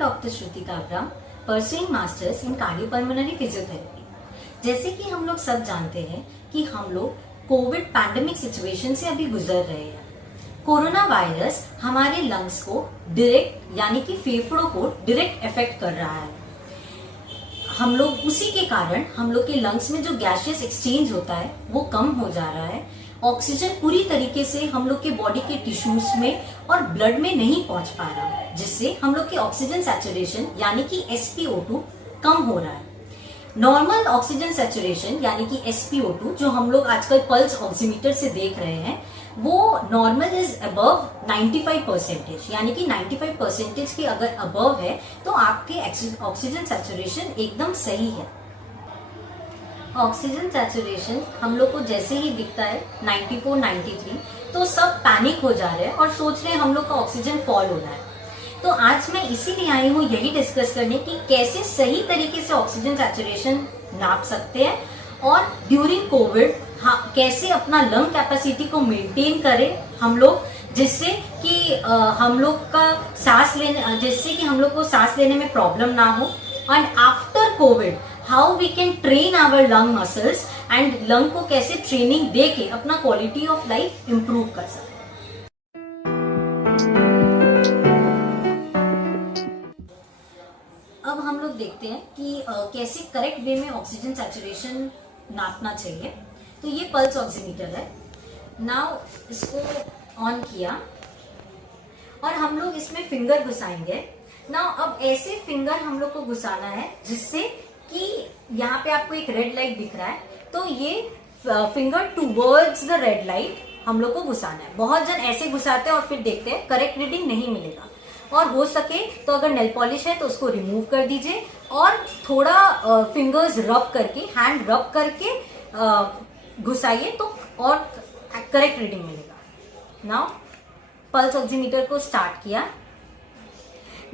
Doctor Shruti Kabra, pursuing masters in cardiopulmonary physiotherapy. जैसे कि हम लोग सब जानते हैं कि हम लोग कोविड पैंडेमिक सिचुएशन से अभी गुजर रहे हैं। कोरोना वायरस हमारे लंग्स को डायरेक्ट यानी कि फेफड़ों को डायरेक्ट इफेक्ट कर रहा है। हम लोग उसी के कारण हम लोग के लंग्स में जो गैसियस एक्सचेंज होता है वो कम हो जा रहा है। ऑक्सीजन पूरी तरीके से हम लोग के बॉडी के टिश्यूज में और ब्लड में नहीं पहुंच पा रहा, जिससे हम लोग के ऑक्सीजन सैचुरेशन यानी कि SpO2 कम हो रहा है। नॉर्मल ऑक्सीजन सैचुरेशन यानी कि SpO2 जो हम लोग आजकल पल्स ऑक्सीमीटर से देख रहे हैं वो नॉर्मल इज अबव 95%, यानी कि 95% के अगर अबव है तो आपके ऑक्सीजन सैचुरेशन एकदम सही है। ऑक्सीजन सैचुरेशन हम लोग को जैसे ही दिखता है 94, 93 तो सब पैनिक हो जा रहे हैं और सोच रहे हैं हम लोग का ऑक्सीजन फॉल हो रहा है। तो आज मैं इसीलिए आई हूँ यही डिस्कस करने की कैसे सही तरीके से ऑक्सीजन सैचुरेशन नाप सकते हैं और ड्यूरिंग कोविड कैसे अपना लंग कैपेसिटी को मेंटेन करें हम लोग, जिससे कि हम लोग को सांस लेने में प्रॉब्लम ना हो। And after covid how we can train our lung muscles and lung को कैसे ट्रेनिंग दे के अपना क्वालिटी ऑफ लाइफ इंप्रूव कर सकते। अब हम लोग देखते हैं कि कैसे करेक्ट वे में ऑक्सीजन सैचुरेशन नापना चाहिए। तो ये पल्स ऑक्सीमीटर है। नाउ इसको ऑन किया और हम लोग इसमें फिंगर घुसाएंगे। नाउ अब ऐसे फिंगर हम लोग को घुसाना है जिससे कि यहाँ पे आपको एक रेड लाइट दिख रहा है तो ये finger towards the red light हम लोग को घुसाना है। बहुत जन ऐसे घुसाते हैं और फिर देखते हैं करेक्ट रीडिंग नहीं मिलेगा। और हो सके तो अगर नेल पॉलिश है तो उसको रिमूव कर दीजिए और थोड़ा फिंगर्स रब करके, हैंड रब करके घुसाइए तो और करेक्ट रीडिंग मिलेगा। नाउ पल्स ऑक्सीमीटर को स्टार्ट किया।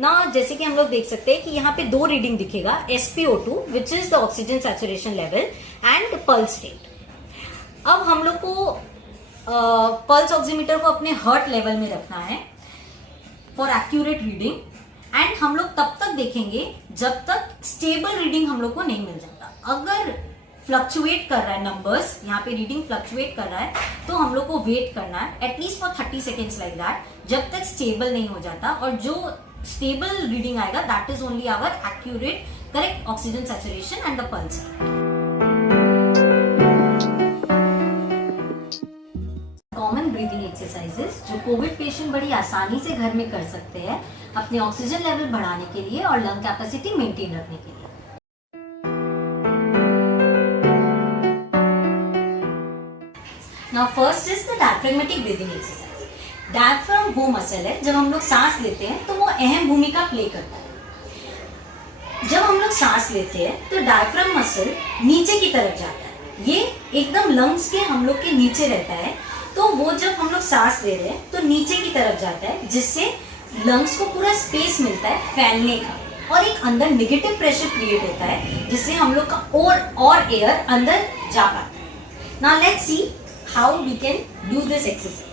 ना जैसे कि हम लोग देख सकते हैं कि यहाँ पे दो रीडिंग दिखेगा, SpO2 which is the oxygen saturation level and pulse rate. अब हम लोग को पल्स ऑक्सीमीटर को अपने हार्ट लेवल में रखना है फॉर एक्यूरेट रीडिंग एंड हम लोग तब तक देखेंगे जब तक स्टेबल रीडिंग हम लोग को नहीं मिल जाता। अगर फ्लक्चुएट कर रहा है नंबर्स, यहाँ पे रीडिंग फ्लक्चुएट कर रहा है तो हम लोग को वेट करना है at least for 30 seconds like that, जब तक स्टेबल नहीं हो जाता। और जो स्टेबल रीडिंग आएगा that is only our accurate correct oxygen saturation and the pulse. Common breathing exercises जो कोविड पेशेंट बड़ी आसानी से घर में कर सकते हैं अपने ऑक्सीजन लेवल बढ़ाने के लिए और लंग कैपेसिटी मेंटेन रखने के लिए। Now first is the diaphragmatic breathing exercise. Diaphragm वो मसल है जब हम लोग सांस लेते हैं तो वो अहम भूमिका प्ले करता है। जब हम लोग सांस लेते हैं तो डायफ्राम मसल नीचे की तरफ जाता है, ये एकदम लंग्स के हम लोग के नीचे रहता है। तो वो जब हम लोग सांस ले रहे हैं तो नीचे की तरफ जाता है जिससे लंग्स को पूरा स्पेस मिलता है फैलने का और एक अंदर नेगेटिव प्रेशर क्रिएट होता है जिससे हम लोग का और एयर अंदर जा पाता है। Now let's see how we can do this exercise.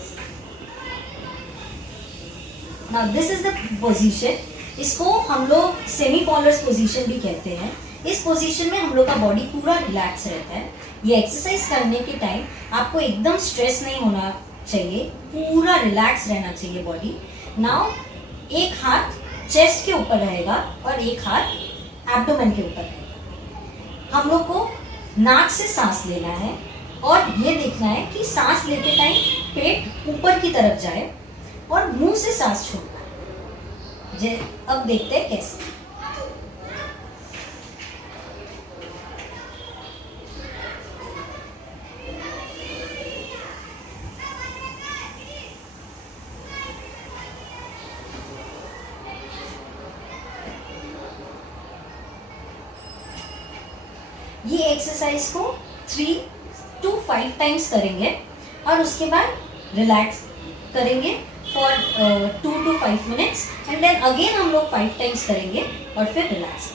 Now this is the position. इसको हम लोग सेमी फॉलोअर्स पोजीशन भी कहते हैं। इस पोजीशन में हम लोग का बॉडी पूरा रिलैक्स रहता है। ये एक्सरसाइज करने के टाइम आपको एकदम स्ट्रेस नहीं होना चाहिए, पूरा रिलैक्स रहना चाहिए बॉडी। नाउ एक हाथ चेस्ट के ऊपर रहेगा और एक हाथ एब्डोमेन के ऊपर रहेगा। हम लोग को नाक से सांस लेना है और ये देखना है कि सांस लेते टाइम पेट ऊपर की तरफ जाए और मुंह से सांस छोड़ना है। अब देखते हैं कैसे। ये एक्सरसाइज को 3 to 5 टाइम्स करेंगे और उसके बाद रिलैक्स करेंगे for 2 to 5 minutes and then again हम लोग 5 टाइम्स करेंगे और फिर relax.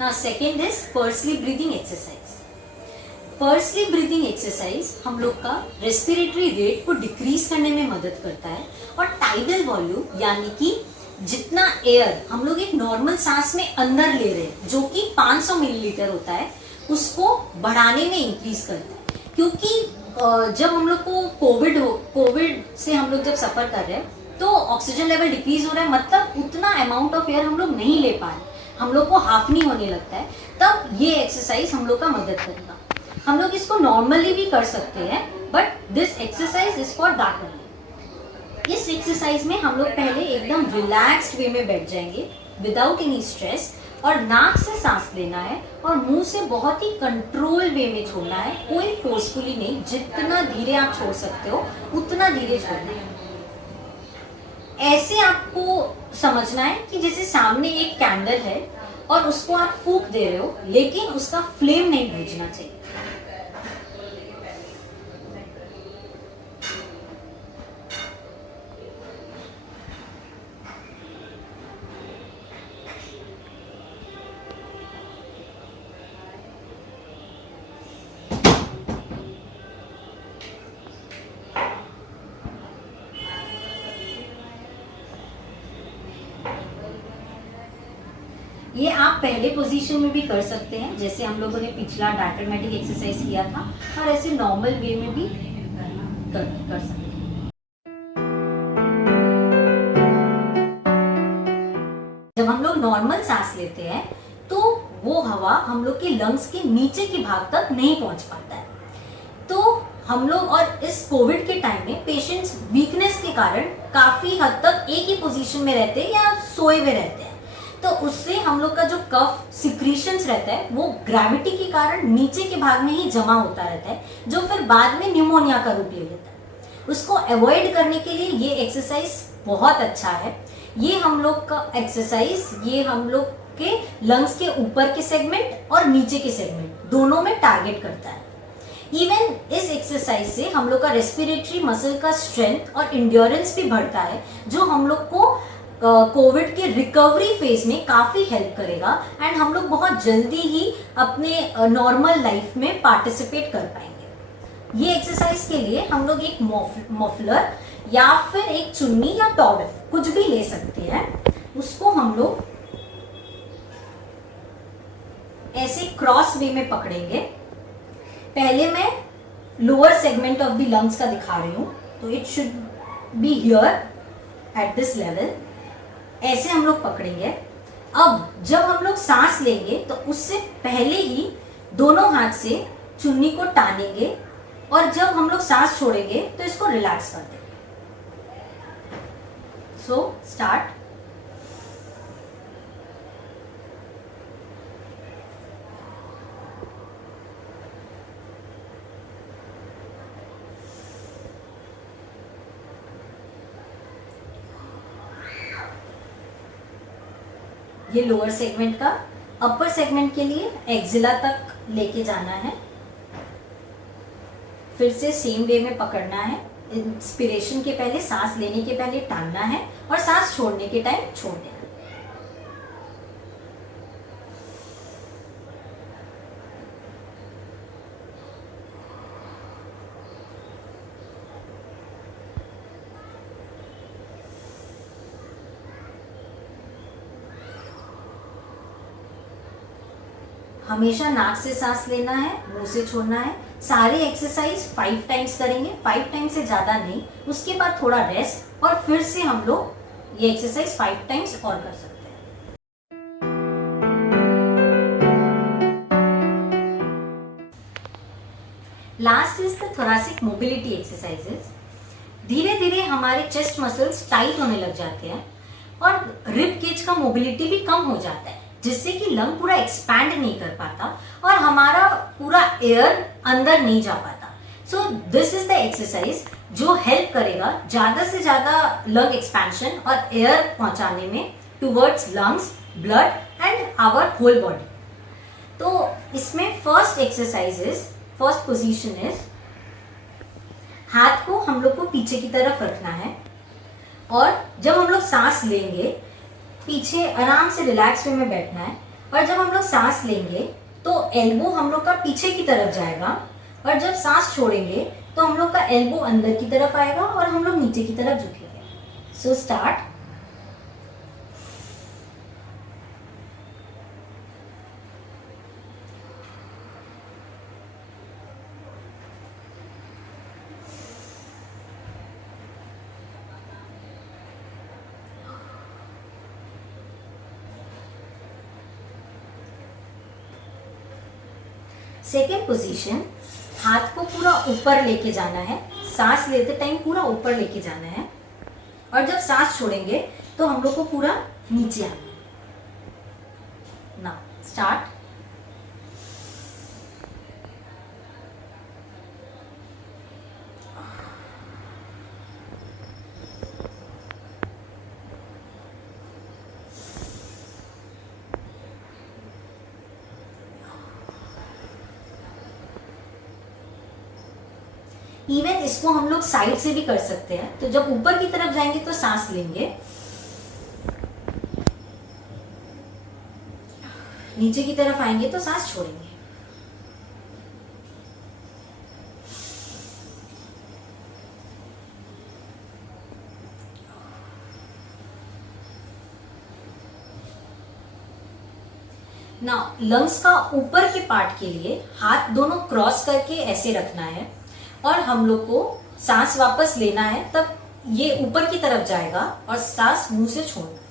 Now second is purse lip breathing exercise. Purse lip breathing exercise हम लोग का रेस्पिरेटरी रेट को डिक्रीज करने में मदद करता है और टाइडल वॉल्यूम यानी कि जितना एयर हम लोग एक नॉर्मल सांस में अंदर ले रहे हैं जो कि 500 मिलीलीटर होता है उसको बढ़ाने में इंक्रीज करता है। क्योंकि जब हम लोग को कोविड से हम लोग जब सफर कर रहे हैं तो ऑक्सीजन लेवल डिक्रीज हो रहा है, मतलब उतना अमाउंट ऑफ एयर हम लोग नहीं ले पा रहे, हम लोग को हाफनी होने लगता है, तब ये एक्सरसाइज हम लोग का मदद करेगा। हम लोग इसको नॉर्मली भी कर सकते हैं but this exercise is for that only. इस एक्सरसाइज में हम लोग पहले एकदम रिलैक्स्ड वे में बैठ जाएंगे विदाउट एनी स्ट्रेस और नाक से सांस लेना है और मुंह से बहुत ही कंट्रोल वे में छोड़ना है, कोई फोर्सफुली नहीं, जितना धीरे आप छोड़ सकते हो उतना धीरे छोड़ना है। ऐसे आपको समझना है कि जैसे सामने एक कैंडल है और उसको आप फूंक दे रहे हो लेकिन उसका फ्लेम नहीं बुझना चाहिए। ये आप पहले पोजीशन में भी कर सकते हैं जैसे हम लोगों ने पिछला डायफ्राग्मेटिक एक्सरसाइज किया था, और ऐसे नॉर्मल वे में भी कर सकते हैं। जब हम लोग नॉर्मल सांस लेते हैं तो वो हवा हम लोग के लंग्स के नीचे के भाग तक नहीं पहुंच पाता है। तो हम लोग और इस कोविड के टाइम में पेशेंट्स वीकनेस के कारण काफी हद तक एक ही पोजीशन में रहते हैं या सोए हुए रहते हैं, तो उससे हम लोग का जो कफ सिक्रीशंस रहता है वो ग्रेविटी के कारण नीचे के भाग में ही जमा होता रहता है, जो फिर बाद में न्यूमोनिया का रूप ले लेता है। उसको अवॉइड करने के लिए ये एक्सरसाइज बहुत अच्छा है। ये हम लोग का एक्सरसाइज ये हम लोग के लंग्स के ऊपर के सेगमेंट और नीचे के सेगमेंट दोनों में टारगेट करता है। इवन इस एक्सरसाइज से हम लोग का रेस्पिरेटरी मसल का स्ट्रेंथ और इंड्योरेंस भी बढ़ता है, जो हम लोग को कोविड के रिकवरी फेज में काफी हेल्प करेगा एंड हम लोग बहुत जल्दी ही अपने नॉर्मल लाइफ में पार्टिसिपेट कर पाएंगे। ये एक्सरसाइज के लिए हम लोग एक मफलर या फिर एक चुन्नी या टॉवल कुछ भी ले सकते हैं। उसको हम लोग ऐसे क्रॉस वे में पकड़ेंगे। पहले मैं lower segment of the lungs का दिखा रही हूं, तो it should be here at this level. ऐसे हम लोग पकड़ेंगे। अब जब हम लोग सांस लेंगे तो उससे पहले ही दोनों हाथ से चुन्नी को टानेंगे और जब हम लोग सांस छोड़ेंगे तो इसको रिलैक्स कर देंगे। So start. ये लोअर सेगमेंट का। अपर सेगमेंट के लिए एक्सिला तक लेके जाना है, फिर से सेम वे में पकड़ना है। इंस्पिरेशन के पहले, सांस लेने के पहले टानना है और सांस छोड़ने के टाइम छोड़ देना। हमेशा नाक से सांस लेना है, मुंह से छोड़ना है। सारे एक्सरसाइज 5 टाइम्स करेंगे, 5 टाइम्स से ज्यादा नहीं। उसके बाद थोड़ा रेस्ट और फिर से हम लोग ये एक्सरसाइज 5 टाइम्स और कर सकते हैं। Last is the thoracic mobility exercises. धीरे धीरे हमारे चेस्ट मसल्स टाइट होने लग जाते हैं और रिब केज का मोबिलिटी भी कम हो जाता है, जिससे कि लंग पूरा एक्सपैंड नहीं कर पाता और हमारा पूरा एयर अंदर नहीं जा पाता। So this is the exercise जो हेल्प करेगा ज्यादा से ज्यादा लंग एक्सपेंशन और एयर पहुंचाने में towards lungs, blood and our whole body. तो इसमें first exercise is, first position is, हाथ को हम लोग को पीछे की तरफ रखना है और जब हम लोग सांस लेंगे पीछे आराम से रिलैक्स वे में बैठना है और जब हम लोग सांस लेंगे तो एल्बो हम लोग का पीछे की तरफ जाएगा और जब सांस छोड़ेंगे तो हम लोग का एल्बो अंदर की तरफ आएगा और हम लोग नीचे की तरफ झुकेंगे। So start. सेकेंड पोजीशन, हाथ को पूरा ऊपर लेके जाना है, सांस लेते टाइम पूरा ऊपर लेके जाना है और जब सांस छोड़ेंगे तो हम लोग को पूरा नीचे आना है। Now start. इवन इसको हम लोग साइड से भी कर सकते हैं। तो जब ऊपर की तरफ जाएंगे तो सांस लेंगे, नीचे की तरफ आएंगे तो सांस छोड़ेंगे। नाउ लंग्स का ऊपर के पार्ट के लिए हाथ दोनों क्रॉस करके ऐसे रखना है और हम लोग को सांस वापस लेना है, तब ये ऊपर की तरफ जाएगा और सांस मुंह से छोड़ना।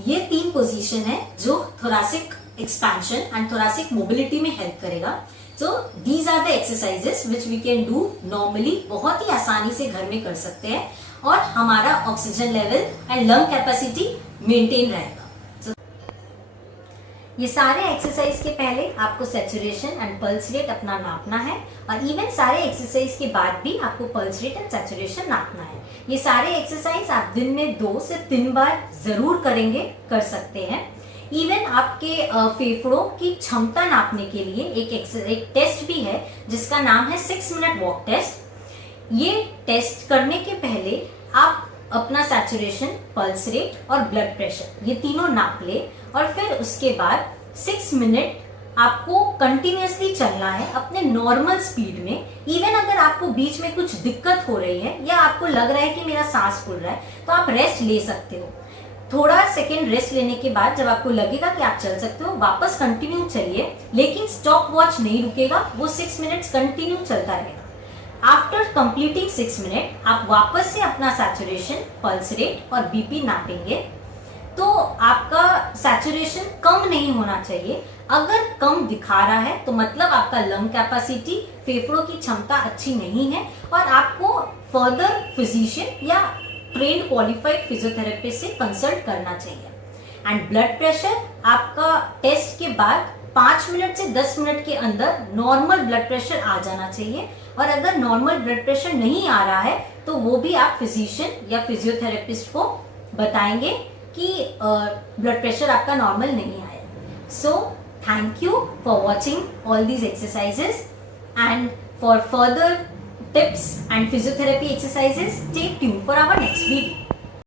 ये 3 पोजीशन है जो thoracic expansion and thoracic mobility में हेल्प करेगा। So these are the exercises which we can do normally, बहुत ही आसानी से घर में कर सकते हैं और हमारा oxygen level and lung capacity maintain रहेगा। ये सारे एक्सरसाइज के पहले आपको सैचुरेशन एंड पल्स रेट अपना नापना है और इवन सारे एक्सरसाइज के बाद भी आपको पल्स रेट एंड सैचुरेशन नापना है। ये सारे एक्सरसाइज आप दिन में 2 से 3 बार जरूर कर सकते हैं। इवन आपके फेफड़ों की क्षमता नापने के लिए एक टेस्ट भी है जिसका नाम है 6 मिनट वॉक टेस्ट। ये टेस्ट करने के पहले आप अपना सैचुरेशन, पल्स रेट और ब्लड प्रेशर ये तीनों नाप ले और फिर उसके बाद 6 मिनट आपको कंटिन्यूअसली चलना है अपने नॉर्मल स्पीड में। इवन अगर आपको बीच में कुछ दिक्कत हो रही है या आपको लग रहा है कि मेरा सांस फूल रहा है तो आप रेस्ट ले सकते हो। थोड़ा सेकेंड रेस्ट लेने के बाद जब आपको लगेगा कि आप चल सकते हो वापस कंटिन्यू चलिए, लेकिन स्टॉप वॉच नहीं रुकेगा, वो 6 मिनट्स कंटिन्यू चलता रहेगा। आफ्टर कंप्लीटिंग 6 मिनट आप वापस से अपना सैचुरेशन, पल्स रेट और बीपी नापेंगे। तो आपका सैचुरेशन कम नहीं होना चाहिए। अगर कम दिखा रहा है तो मतलब आपका लंग कैपेसिटी, फेफड़ों की क्षमता अच्छी नहीं है और आपको फर्दर फिजिशियन या ट्रेंड क्वालिफाइड फिजियोथेरेपिस्ट से कंसल्ट करना चाहिए। एंड ब्लड प्रेशर आपका टेस्ट के बाद 5 मिनट से 10 मिनट के अंदर नॉर्मल ब्लड प्रेशर आ जाना चाहिए और अगर नॉर्मल ब्लड प्रेशर नहीं आ रहा है तो वो भी आप फिजिशियन या फिजियोथेरेपिस्ट को बताएंगे कि ब्लड प्रेशर आपका नॉर्मल नहीं आया। So thank you for watching all these exercises and for further tips and physiotherapy exercises. Stay tuned for our next video.